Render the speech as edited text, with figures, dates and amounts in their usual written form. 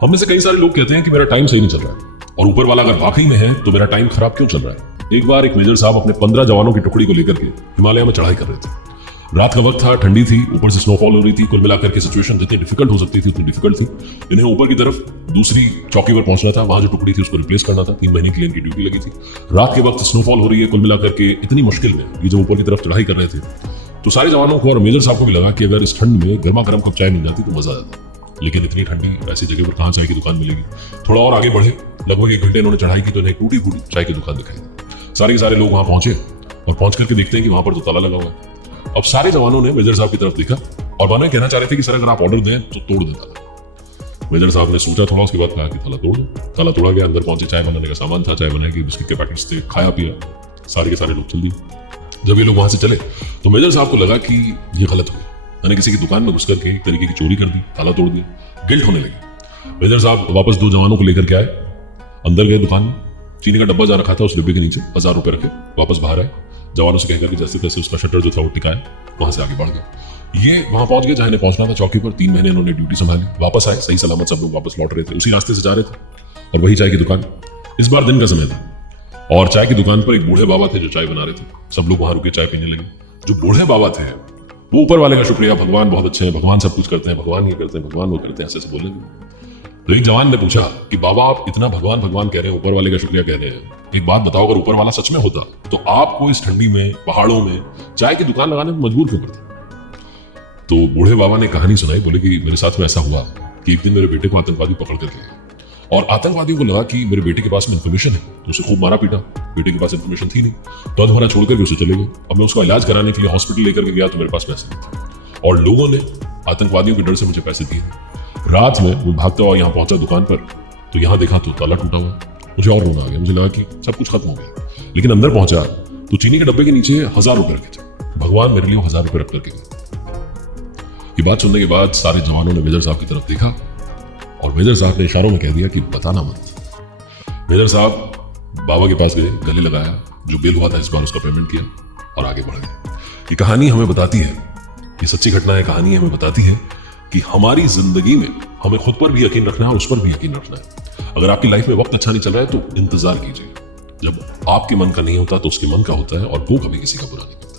हम में से कई सारे लोग कहते हैं कि मेरा टाइम सही नहीं चल रहा है, और ऊपर वाला अगर वाकई में है तो मेरा टाइम खराब क्यों चल रहा है। एक बार एक मेजर साहब अपने 15 जवानों की टुकड़ी को लेकर के हिमालय में चढ़ाई कर रहे थे। रात का वक्त था, ठंडी थी, ऊपर से स्नोफॉल हो रही थी। कुल मिलाकर के सिचुएशन जितनी डिफिकल्ट हो सकती थी उतनी डिफिकल्ट थी। इन्हें ऊपर की तरफ दूसरी चौकी पर पहुंचना था, वहां जो टुकड़ी थी उसको रिप्लेस करना था। 3 महीने के लिए इनकी ड्यूटी लगी थी। रात के वक्त स्नोफॉल हो रही है, कुल मिलाकर के इतनी मुश्किल में ये जब ऊपर की तरफ चढ़ाई कर रहे थे तो सारे जवानों को और मेजर साहब को भी लगा कि अगर इस ठंड में गर्मा गर्म कप चाय मिल जाती तो मजा आ जाता। लेकिन इतनी ठंडी ऐसी जगह पर कहाँ चाय की दुकान मिलेगी। थोड़ा और आगे बढ़े, लगभग 1 घंटे इन्होंने चढ़ाई की तो इन्हें टूटी फूटी चाय की दुकान दिखाई दी। सारे के सारे लोग वहां पहुंचे और पहुंच करके देखते हैं कि वहां पर तो ताला लगा हुआ है। अब सारे जवानों ने मेजर साहब की तरफ देखा और मानो कहना चाह रहे थे कि सर अगर आप ऑर्डर दें तो तोड़ दें ताला। मेजर साहब ने सोचा थोड़ा, उसके बाद कहा कि ताला तोड़ दो। ताला तोड़ा गया, अंदर पहुंचे, चाय बनाने का सामान था, चाय बनाई, बिस्किट के पैकेट्स थे, खाया पिया, सारे के सारे लोग चल दिए। जब ये लोग वहां से चले तो मेजर साहब को लगा कि ये गलत हो गया, मैंने किसी की दुकान में घुस करके एक तरीके की चोरी कर दी, ताला तोड़ दिया। गिल्ट होने लगी। मेजर साहब वापस 2 जवानों को लेकर के आए, अंदर गए दुकान में, चीनी का डब्बा जा रखा था, उस डिब्बे के नीचे 1000 रुपए रखे, वापस बाहर आए, जवानों से कहकर के जैसे तैसे उसका शटर जो था वो टिकाया, वहां से आगे बढ़ गए। ये वहां पहुंच गए जहां पहुंचना था, चौकी पर। 3 महीने इन्होंने ड्यूटी संभाली, वापस आए, सही सलामत सब लोग वापस लौट रहे थे, उसी रास्ते से जा रहे थे और वही चाय की दुकान। इस बार दिन का समय था और चाय की दुकान पर एक बूढ़े बाबा थे जो चाय बना रहे थे। सब लोग वहां रुके चाय पीने लगे। जो बूढ़े बाबा थे वो ऊपर वाले का शुक्रिया, भगवान बहुत अच्छे हैं, भगवान सब कुछ करते हैं, भगवान ये करते हैं, भगवान वो करते हैं, ऐसे ऐसे बोले। तो एक जवान ने पूछा कि बाबा आप इतना भगवान भगवान कह रहे हैं, ऊपर वाले का शुक्रिया कह रहे हैं, एक बात बताओ, अगर ऊपर वाला सच में होता तो आपको इस ठंडी में पहाड़ों में चाय की दुकान लगाने में मजबूर क्यों करता। तो बूढ़े बाबा ने कहानी सुनाई। बोले कि मेरे साथ में ऐसा हुआ कि एक दिन मेरे बेटे को आतंकवादी पकड़ करके गए और आतंकवादियों को लगा कि मेरे बेटे के पास में इन्फॉर्मेशन है, तो उसे खूब मारा पीटा। बेटे के पास इन्फॉर्मेशन थी नहीं तो अधमरा छोड़ करके उसे चले गए। अब मैं उसका इलाज कराने के लिए हॉस्पिटल लेकर के गया तो मेरे पास पैसे नहीं थे और लोगों ने आतंकवादियों के डर से मुझे पैसे दिए। रात में वो भागता हुआ यहाँ पहुंचा दुकान पर, तो यहाँ देखा तो ताला टूटा हुआ। मुझे और रोना आ गया, मुझे लगा कि सब कुछ खत्म हो गया। लेकिन अंदर पहुंचा तो चीनी के डब्बे के नीचे 1000 रुपए रखे थे। भगवान मेरे लिए 1000 रुपए रख करके गए। ये बात सुनने के बाद सारे जवानों ने मेजर साहब की तरफ देखा और मेजर साहब ने इशारों में कह दिया कि बताना मत। मेजर साहब बाबा के पास गए, गले लगाया, जो बिल हुआ था इस बार उसका पेमेंट किया और आगे बढ़ गए। ये कहानी हमें बताती है, ये सच्ची घटना है, कहानी हमें बताती है कि हमारी जिंदगी में हमें खुद पर भी यकीन रखना है और उस पर भी यकीन रखना है। अगर आपकी लाइफ में वक्त अच्छा नहीं चल रहा है तो इंतजार कीजिए। जब आपके मन का नहीं होता तो उसके मन का होता है और वो कभी किसी का बुरा नहीं।